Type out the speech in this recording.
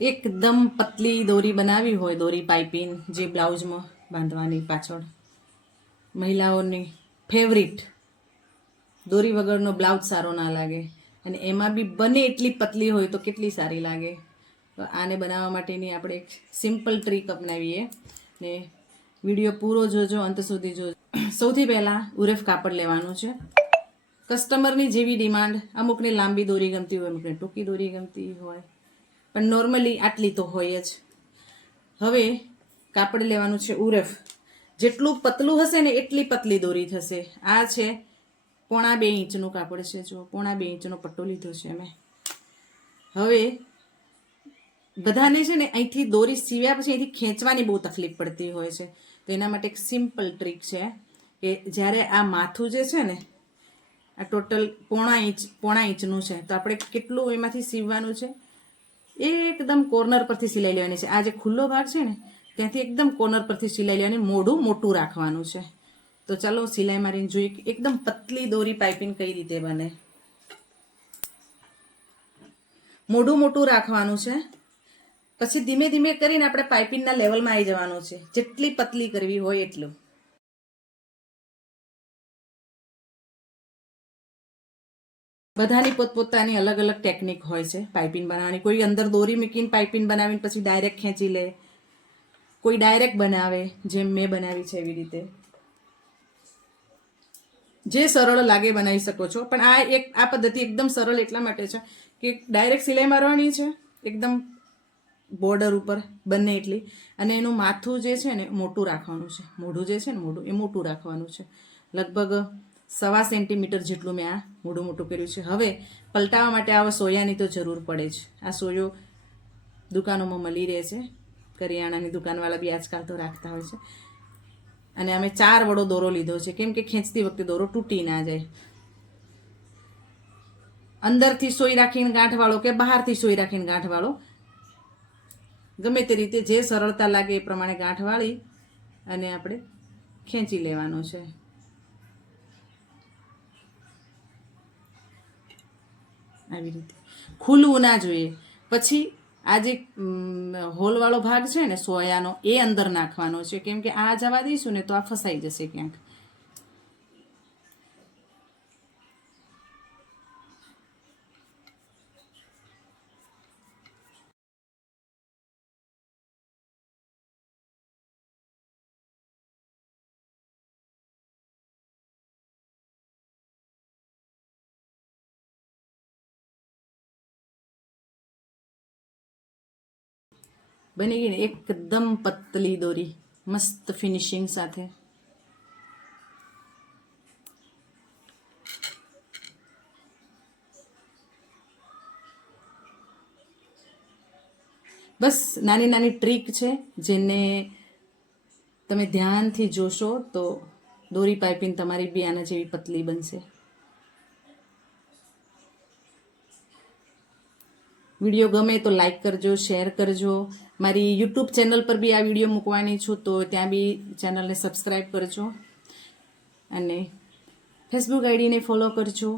એકદમ પતલી દોરી બનાવી હોય, દોરી પાઇપિંગ જે બ્લાઉઝમાં બાંધવાની પાછળ. મહિલાઓની ફેવરિટ દોરી વગરનો બ્લાઉઝ સારો ના લાગે. અને એમાં બી બને એટલી પતલી હોય તો કેટલી સારી લાગે. તો આને બનાવવા માટેની આપણે એક સિમ્પલ ટ્રીક અપનાવીએ. ને વીડિયો પૂરો જોજો, અંત સુધી જોજો. સૌથી પહેલાં ઉરેફ કાપડ લેવાનું છે. કસ્ટમરની જેવી ડિમાન્ડ, અમુકને લાંબી દોરી ગમતી હોય, અમુકને ટૂંકી દોરી ગમતી હોય. પણ નોર્મલી આટલી તો હોય જ. હવે કાપડ લેવાનું છે ઉરફ. જેટલું પતલું હશે ને એટલી પતલી દોરી થશે. આ છે પોણા બે ઇંચનું કાપડ છે. જો પોણા બે ઇંચનો પટ્ટો લીધો છે મેં હવે બધાને છે ને અહીંથી દોરી સીવ્યા પછી અહીંથી ખેંચવાની બહુ તકલીફ પડતી હોય છે. તો એના માટે એક સિમ્પલ ટ્રીક છે કે જ્યારે આ માથું જે છે ને, આ ટોટલ પોણા ઇંચ, પોણા ઇંચનું છે. તો આપણે કેટલું એમાંથી સીવવાનું છે? એકદમ કોર્નર પરથી સિલાઈ લેવાની છે. આ જે ખુલ્લો ભાગ છે ને, ત્યાંથી એકદમ કોર્નર પરથી સિલાઈ લેવાની મોઢું મોટું રાખવાનું છે. તો ચાલો સિલાઈ મારીને જોઈએ એકદમ પતલી દોરી પાઇપિંગ કઈ રીતે બને. મોઢું મોટું રાખવાનું છે. પછી ધીમે ધીમે કરીને આપણે પાઇપિંગના લેવલમાં આવી જવાનું છે. જેટલી પતલી કરવી હોય એટલું. બધાની પોતપોતાની અલગ અલગ ટેકનિક હોય છે. પાઇપિંગ બનાવવાની. કોઈ અંદર દોરી મૂકીને પાઇપિંગ બનાવીને પછી ડાયરેક્ટ ખેંચી લે. કોઈ ડાયરેક્ટ બનાવે, જેમ મેં બનાવી છે એવી રીતે. જે સરળ લાગે બનાવી શકો છો. પણ આ એક, આ પદ્ધતિ એકદમ સરળ એટલા માટે છે કે ડાયરેક્ટ સિલાઈ મારવાની છે. એકદમ બોર્ડર ઉપર બંને એટલી. અને એનું માથું જે છે ને મોટું રાખવાનું છે. મોઢું જે છે ને, મોઢું, એ મોટું રાખવાનું છે. લગભગ સવા સેન્ટીમીટર જેટલું મેં આ મોઢું મોટું કર્યું છે. હવે પલટાવવા માટે આવા સોયાની તો જરૂર પડે જ. આ સોયો દુકાનોમાં મળી રહે છે. કરિયાણાની દુકાનવાળા બી આજકાલ તો રાખતા હોય છે. અને અમે ચાર વડો દોરો લીધો છે. કેમ કે ખેંચતી વખતે દોરો તૂટી ના જાય. અંદરથી સોઈ રાખીને ગાંઠવાળો કે બહારથી સોઈ રાખીને ગાંઠવાળો. ગમે તે રીતે જે સરળતા લાગે એ પ્રમાણે ગાંઠવાળી અને આપણે ખેંચી લેવાનો છે. આવી રીતે. ખુલવું ના જોઈએ. પછી આ જે હોલવાળો ભાગ છે ને સોયાનો, એ અંદર નાખવાનો છે. કેમ કે આ જવા દઈશું ને તો આ ફસાઈ જશે ક્યાંક. બની ગઈ એકદમ પતલી દોરી, મસ્ત ફિનિશિંગ સાથે. બસ, નાની નાની ટ્રીક છે, જેને તમે ધ્યાનથી જોશો તો દોરી પાઇપિંગ તમારી બી આના જેવી પતલી બનશે. વીડિયો ગમે તો લાઈક કરજો શેર કરજો. મારી યુટ્યુબ ચેનલ પર બી આ વીડિયો મૂકવાની છું, તો ત્યાં બી ચેનલને સબસ્ક્રાઈબ કરજો. અને ફેસબુક આઈડીને ફોલો કરજો.